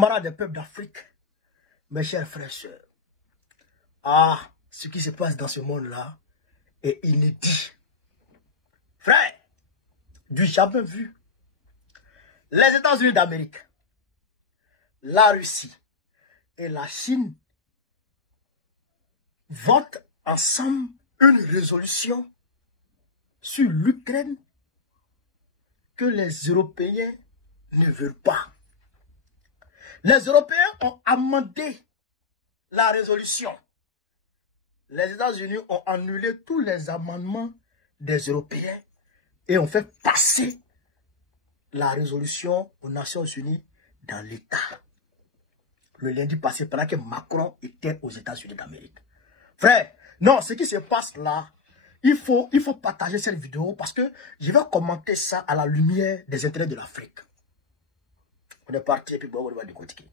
camarades des peuples d'Afrique, mes chers frères et sœurs, ce qui se passe dans ce monde-là est inédit. Frère, du jamais vu. Les États-Unis d'Amérique, la Russie et la Chine votent ensemble une résolution sur l'Ukraine que les Européens ne veulent pas. Les Européens ont amendé la résolution. Les États-Unis ont annulé tous les amendements des Européens et ont fait passer la résolution aux Nations Unies dans l'État. Le lundi passé, pendant que Macron était aux États-Unis d'Amérique. Frère, non, ce qui se passe là, il faut partager cette vidéo parce que je vais commenter ça à la lumière des intérêts de l'Afrique. On est parti et puis on va décortiquer.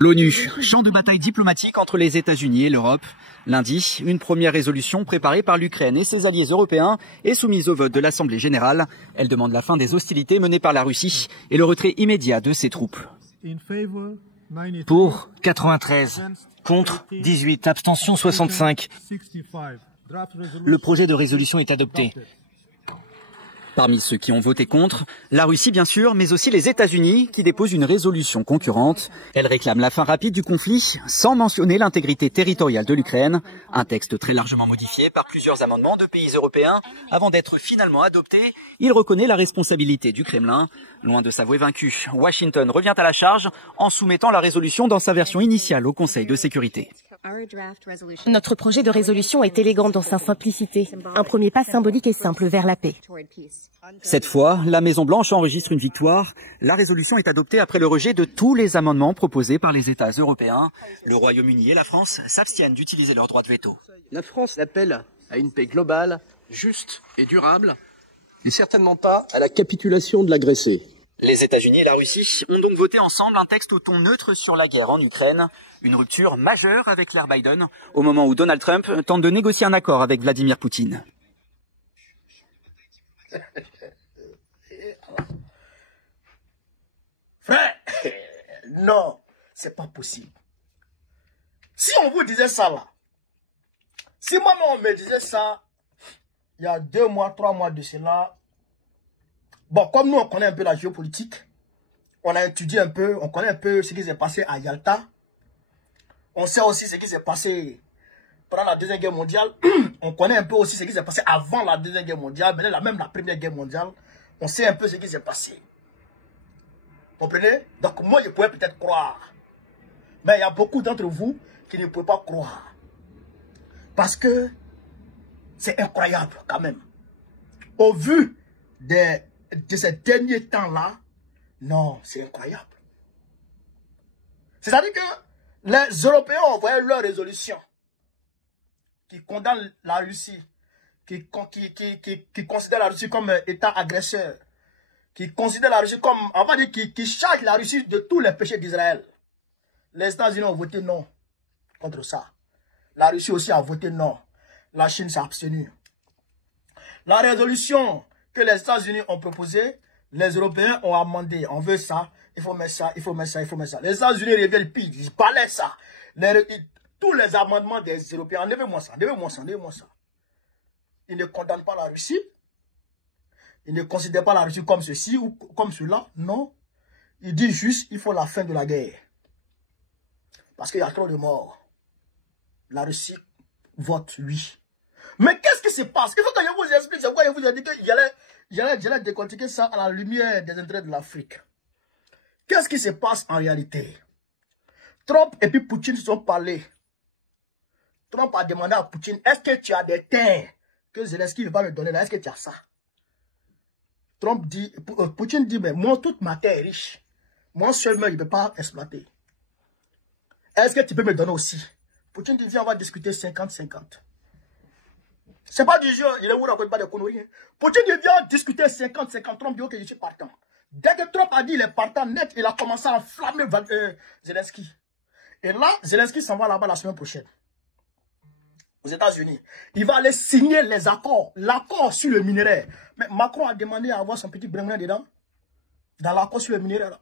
L'ONU, champ de bataille diplomatique entre les États-Unis et l'Europe. Lundi, une première résolution préparée par l'Ukraine et ses alliés européens est soumise au vote de l'Assemblée générale. Elle demande la fin des hostilités menées par la Russie et le retrait immédiat de ses troupes. Pour 93, contre 18, abstention 65. Le projet de résolution est adopté. Parmi ceux qui ont voté contre, la Russie bien sûr, mais aussi les États-Unis qui déposent une résolution concurrente. Elle réclame la fin rapide du conflit sans mentionner l'intégrité territoriale de l'Ukraine. Un texte très largement modifié par plusieurs amendements de pays européens. Avant d'être finalement adopté, il reconnaît la responsabilité du Kremlin. Loin de s'avouer vaincu, Washington revient à la charge en soumettant la résolution dans sa version initiale au Conseil de sécurité. Notre projet de résolution est élégant dans sa simplicité. Un premier pas symbolique et simple vers la paix. Cette fois, la Maison-Blanche enregistre une victoire. La résolution est adoptée après le rejet de tous les amendements proposés par les États européens. Le Royaume-Uni et la France s'abstiennent d'utiliser leur droit de veto. La France appelle à une paix globale, juste et durable, et certainement pas à la capitulation de l'agressé. Les États-Unis et la Russie ont donc voté ensemble un texte au ton neutre sur la guerre en Ukraine. Une rupture majeure avec l'ère Biden, au moment où Donald Trump tente de négocier un accord avec Vladimir Poutine. Frère, non, c'est pas possible. Si on vous disait ça là, si moi-même on me disait ça, il y a 2 mois, 3 mois de cela, bon, comme nous on connaît un peu la géopolitique, on a étudié un peu, on connaît un peu ce qui s'est passé à Yalta, on sait aussi ce qui s'est passé pendant la Deuxième Guerre mondiale, on connaît un peu aussi ce qui s'est passé avant la Deuxième Guerre mondiale, mais là, même la Première Guerre mondiale, on sait un peu ce qui s'est passé. Comprenez? Donc moi je pouvais peut-être croire, mais il y a beaucoup d'entre vous qui ne pouvez pas croire. Parce que c'est incroyable quand même. Au vu de ces derniers temps-là, non, c'est incroyable. C'est-à-dire que les Européens ont envoyé leur résolution qui condamne la Russie, qui considère la Russie comme État agresseur, qui considère la Russie comme, on va dire, qui charge la Russie de tous les péchés d'Israël. Les États-Unis ont voté non contre ça. La Russie aussi a voté non. La Chine s'est abstenue. La résolution que les États-Unis ont proposée, les Européens ont amendé. On veut ça, il faut mettre ça, il faut mettre ça, il faut mettre ça. Les États-Unis reviennent pire, ils balaient ça. Tous les amendements des Européens, enlevez-moi ça, enlevez-moi ça, enlevez-moi ça. Ils ne condamnent pas la Russie. Ils ne considèrent pas la Russie comme ceci ou comme cela. Non. Ils disent juste qu'il faut la fin de la guerre. Parce qu'il y a trop de morts. La Russie vote oui. Mais qu'est-ce qui se passe? Il faut que je vous explique. C'est pourquoi je vous ai dit que j'allais décortiquer ça à la lumière des intérêts de l'Afrique. Qu'est-ce qui se passe en réalité? Trump et puis Poutine se sont parlé. Trump a demandé à Poutine, est-ce que tu as des terres que Zelensky ne va me donner là? Est-ce que tu as ça? Trump dit, Poutine dit, mais moi, toute ma terre est riche. Moi seulement, je ne peux pas exploiter. Est-ce que tu peux me donner aussi? Poutine dit, viens, on va discuter 50-50. C'est pas du jeu, il est où, on pas de conneries. Poutine dit, viens discuter 50-50. Trump dit, ok, je suis partant. Dès que Trump a dit, il est partant net, il a commencé à enflammer Zelensky. Et là, Zelensky s'en va là-bas la semaine prochaine. Aux États-Unis. Il va aller signer les accords. L'accord sur le minerai. Mais Macron a demandé à avoir son petit gremlin dedans. Dans l'accord sur le minerai. Là.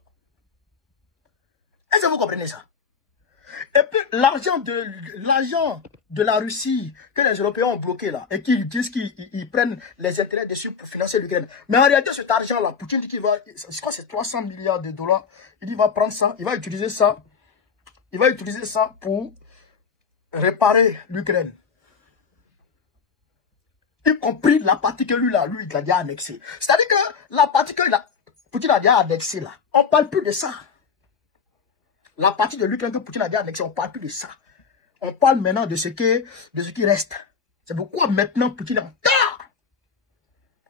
Est-ce que vous comprenez ça? Et puis l'argent de la Russie que les Européens ont bloqué là, et qu'ils disent qu'ils prennent les intérêts dessus pour financer l'Ukraine. Mais en réalité, cet argent-là, Poutine dit qu'il va, je crois que c'est 300 milliards de dollars, il dit qu'il va prendre ça, il va utiliser ça pour réparer l'Ukraine. Y compris la partie que lui, il a déjà annexée. C'est-à-dire que la partie que Poutine a déjà annexée là, on ne parle plus de ça. La partie de l'Ukraine que Poutine a déjà annexée, on ne parle plus de ça. On parle maintenant de ce qui reste. C'est pourquoi maintenant Poutine est en retard.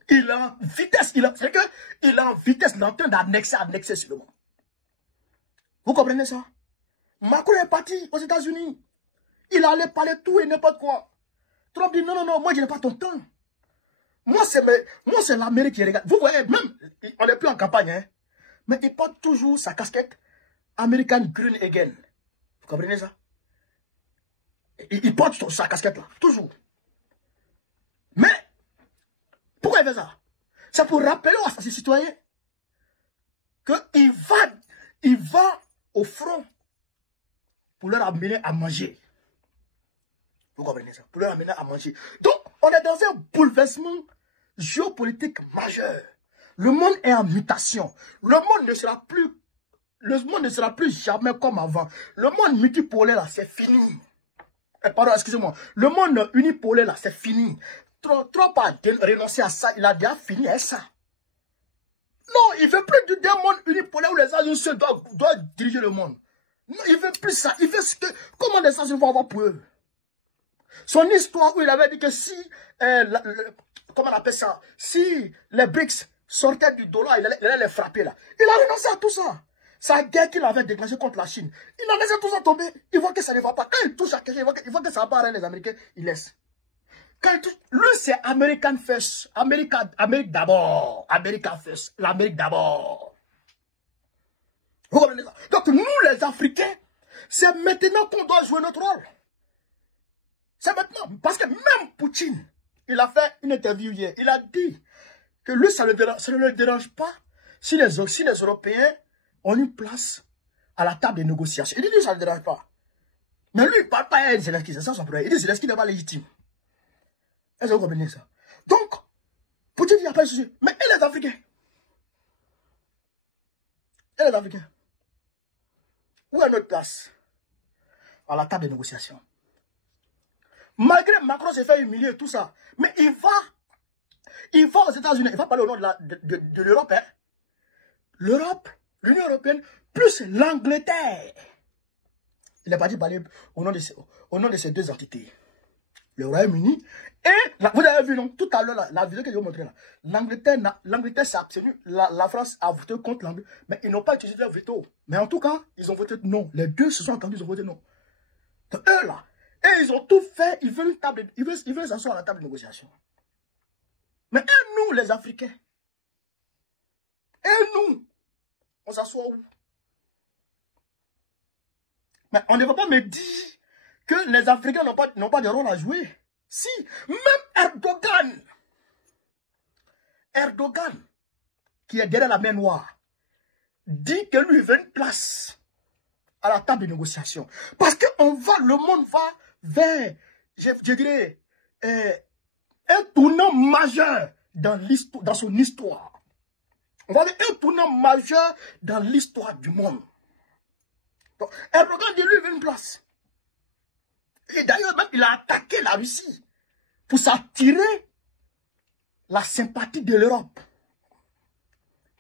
Il est en vitesse. C'est qu'il est en vitesse, il est en train d'annexer sur le monde. Vous comprenez ça? Macron est parti aux États-Unis. Il allait parler tout et n'importe quoi. Trump dit non, moi je n'ai pas ton temps. Moi c'est l'Amérique qui regarde. Vous voyez, même, on n'est plus en campagne, hein, mais il porte toujours sa casquette American Green Again. Vous comprenez ça? Il porte sa casquette là, toujours. Mais, pourquoi il fait ça? C'est pour rappeler à ses citoyens qu'il va au front pour leur amener à manger. Vous comprenez ça? Pour leur amener à manger. Donc, on est dans un bouleversement géopolitique majeur. Le monde est en mutation. Le monde ne sera plus jamais comme avant. Le monde multipolaire là, c'est fini. Pardon, excusez-moi. Le monde unipolaire là, c'est fini. Trump a renoncé à ça. Il a déjà fini avec ça. Non, il ne veut plus d'un monde unipolaire où les États-Unis seuls doivent diriger le monde. Non, il ne veut plus ça. Il veut ce que... Comment les États-Unis vont avoir pour eux? Son histoire où il avait dit que si... comment on appelle ça? Si les BRICS sortaient du dollar, il allait les frapper là. Il a renoncé à tout ça. Sa guerre qu'il avait déclenchée contre la Chine. Il a laissé tout ça tomber. Il voit que ça ne va pas. Quand il touche à quelque chose, il voit que ça va pas arrêter les Américains, il laisse. Quand il touche, lui c'est American first. Amérique d'abord. America first. L'Amérique d'abord. Vous comprenez ça? Donc nous les Africains, c'est maintenant qu'on doit jouer notre rôle. C'est maintenant. Parce que même Poutine, il a fait une interview hier. Il a dit que lui, ça ne le dérange pas si les Européens ont une place à la table des négociations. Il dit que ça ne le dérange pas. Mais lui, il ne parle pas à Zelensky. C'est ça son problème. Il dit que Zelensky n'est pas légitime. Est-ce que vous comprenez ça? Donc, Poutine, il n'y a pas de souci. Mais et les Africains? Et les Africains? Où est notre place à la table des négociations? Malgré Macron s'est fait humilier et tout ça. Mais il va aux États-Unis. Il va parler au nom de l'Europe. Hein? L'Europe, l'Union européenne, plus l'Angleterre. Il est parti parler au nom de ces deux entités. Le Royaume-Uni et... vous avez vu, non? Tout à l'heure, la vidéo que je vais vous montrer là. L'Angleterre s'est abstenue. La France a voté contre l'Angleterre. Mais ils n'ont pas utilisé leur veto. Mais en tout cas, ils ont voté non. Les deux se sont entendus, ils ont voté non. Donc, eux là... Et ils ont tout fait, ils veulent s'asseoir à la table de négociation. Mais et nous, les Africains? Et nous? On s'assoit où? Mais on ne va pas me dire que les Africains n'ont pas de rôle à jouer. Si, même Erdogan, qui est derrière la main noire, dit que lui veut une place à la table de négociation. Parce que le monde va vers, je dirais, un tournant majeur dans son histoire. On va vers un tournant majeur dans l'histoire du monde. Donc, Erdogan dit lui veut une place. Et d'ailleurs, même, il a attaqué la Russie pour s'attirer la sympathie de l'Europe.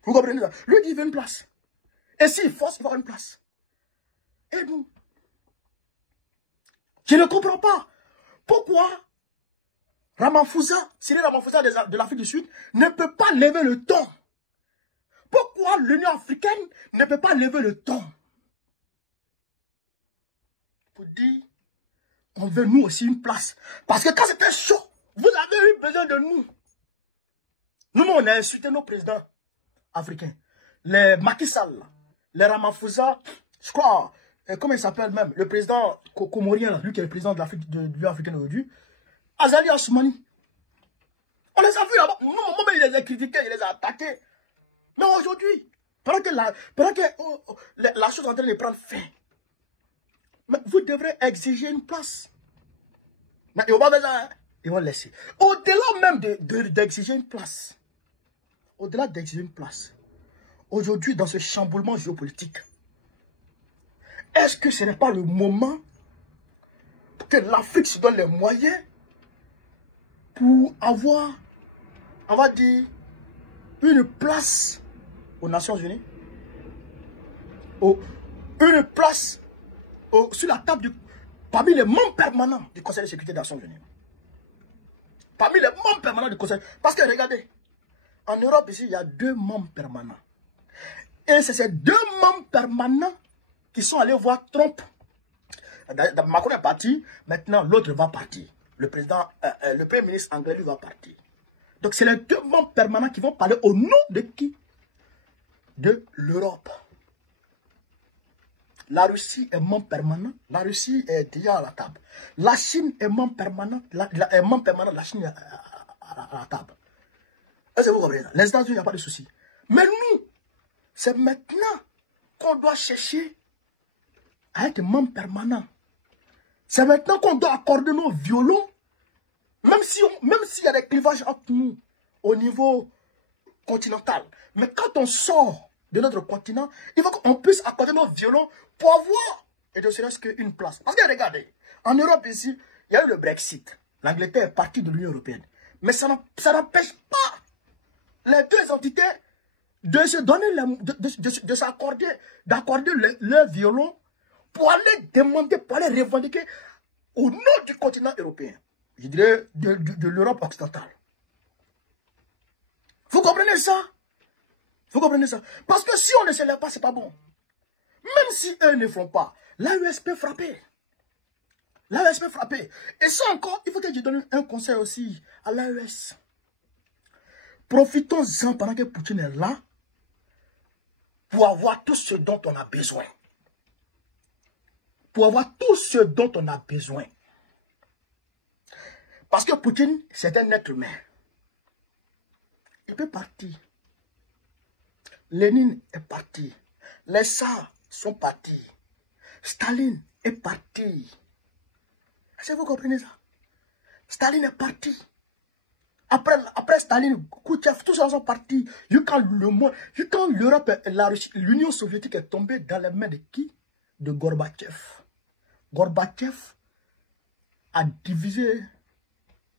Vous comprenez ça? Lui dit il veut une place. Et s'il force, il va avoir une place. Et nous? Je ne comprends pas. Pourquoi Cyril Ramaphosa de l'Afrique du Sud ne peut pas lever le ton? Pourquoi l'Union africaine ne peut pas lever le ton? Pour dire, on veut nous aussi une place. Parce que quand c'était chaud, vous avez eu besoin de nous. Nous, on a insulté nos présidents africains. Les Macky Sall, les Ramaphosa, je crois... comment il s'appelle même? Le président comorien, lui qui est le président de l'Union africaine aujourd'hui. Azali Assoumani. On les a vus là-bas. Moi, il les a critiqués, il les a attaqués. Mais aujourd'hui, Pendant que la chose est en train de prendre fin. Mais vous devrez exiger une place. Mais ils vont pas faire ça, hein? Ils vont laisser. Au-delà même d'exiger une place. Au-delà d'exiger une place. Aujourd'hui, dans ce chamboulement géopolitique, est-ce que ce n'est pas le moment que l'Afrique se donne les moyens pour avoir, on va dire, une place aux Nations Unies, une place sur la table parmi les membres permanents du Conseil de sécurité des Nations Unies. Parmi les membres permanents du Conseil. Parce que regardez, en Europe ici, il y a 2 membres permanents. Et c'est ces 2 membres permanents qui sont allés voir Trump. Macron est parti, maintenant l'autre va partir. Le premier ministre anglais lui va partir. Donc c'est les 2 membres permanents qui vont parler au nom de qui? De l'Europe. La Russie est membre permanent. La Russie est déjà à la table. La Chine est membre permanent. Est membre permanent. La Chine est à la table. Est-ce que vous comprenez? Les États-Unis, il n'y a pas de souci. Mais nous, c'est maintenant qu'on doit chercher à être membre permanent. C'est maintenant qu'on doit accorder nos violons. Même s'il y a des clivages entre nous au niveau continental. Mais quand on sort de notre continent, il faut qu'on puisse accorder nos violons pour avoir, et ne serait-ce qu'une place. Parce que regardez, en Europe ici, il y a eu le Brexit. L'Angleterre est partie de l'Union européenne. Mais ça n'empêche pas les 2 entités de se donner, de s'accorder, d'accorder leur violon pour aller demander, pour aller revendiquer au nom du continent européen. Je dirais de l'Europe occidentale. Vous comprenez ça? Vous comprenez ça? Parce que si on ne se lève pas, c'est pas bon. Même si eux ne font pas, l'AES peut frapper. L'AES peut frapper. Et ça encore, il faut que je donne un conseil aussi à l'AES. Profitons-en pendant que Poutine est là pour avoir tout ce dont on a besoin. Pour avoir tout ce dont on a besoin. Parce que Poutine, c'est un être humain. Il peut partir. Lénine est parti. Les Tsars sont partis. Staline est parti. Est-ce que vous comprenez ça? Staline est parti. Après Staline, Khrouchtchev, tous ça sont partis. Quand l'Europe, la Russie, l'Union soviétique est tombée dans les mains de qui? De Gorbatchev. Gorbatchev a divisé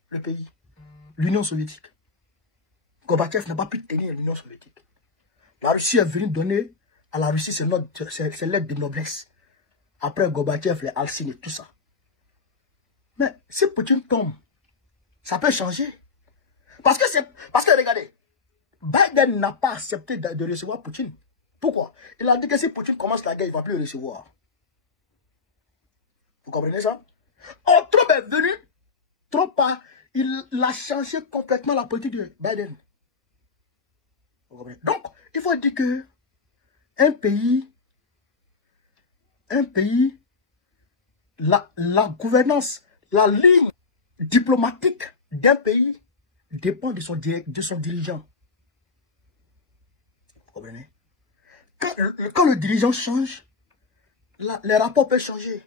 le pays, l'Union soviétique. Gorbatchev n'a pas pu tenir l'Union soviétique. La Russie est venue donner à la Russie ses lettres de noblesse. Après Gorbatchev, les Alcine et tout ça. Mais si Poutine tombe, ça peut changer. Parce que regardez, Biden n'a pas accepté de recevoir Poutine. Pourquoi? Il a dit que si Poutine commence la guerre, il ne va plus le recevoir. Vous comprenez ça? Oh, Trump est venu, il a changé complètement la politique de Biden. Vous comprenez? Donc, il faut dire que un pays, la gouvernance, la ligne diplomatique d'un pays dépend de son dirigeant. Vous comprenez? Quand le dirigeant change, les rapports peuvent changer.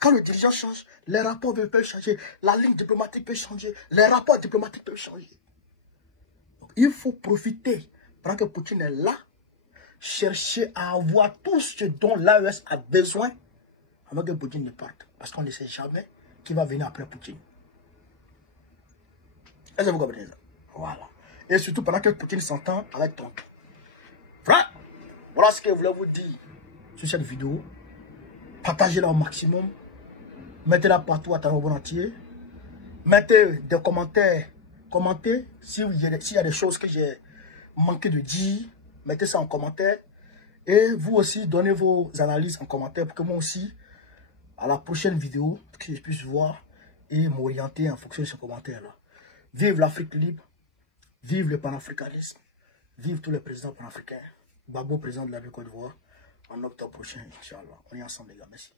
Quand le dirigeant change, les rapports peuvent changer. La ligne diplomatique peut changer. Les rapports diplomatiques peuvent changer. Donc, il faut profiter, pendant que Poutine est là, chercher à avoir tout ce dont l'AES a besoin avant que Poutine ne parte. Parce qu'on ne sait jamais qui va venir après Poutine. Est-ce que vous comprenez ça? Voilà. Et surtout pendant que Poutine s'entend avec Trump. Frère, voilà ce que je voulais vous dire sur cette vidéo. Partagez-la au maximum. Mettez-la partout à travers le monde entier. Mettez des commentaires. Commentez s'il y a des choses que j'ai manqué de dire. Mettez ça en commentaire. Et vous aussi, donnez vos analyses en commentaire pour que moi aussi, à la prochaine vidéo, que je puisse voir et m'orienter en fonction de ce commentaire-là. Vive l'Afrique libre. Vive le panafricanisme. Vive tous les présidents panafricains. Gbagbo, président de la Côte d'Ivoire, en octobre prochain, Inch'Allah. On est ensemble, les gars. Merci.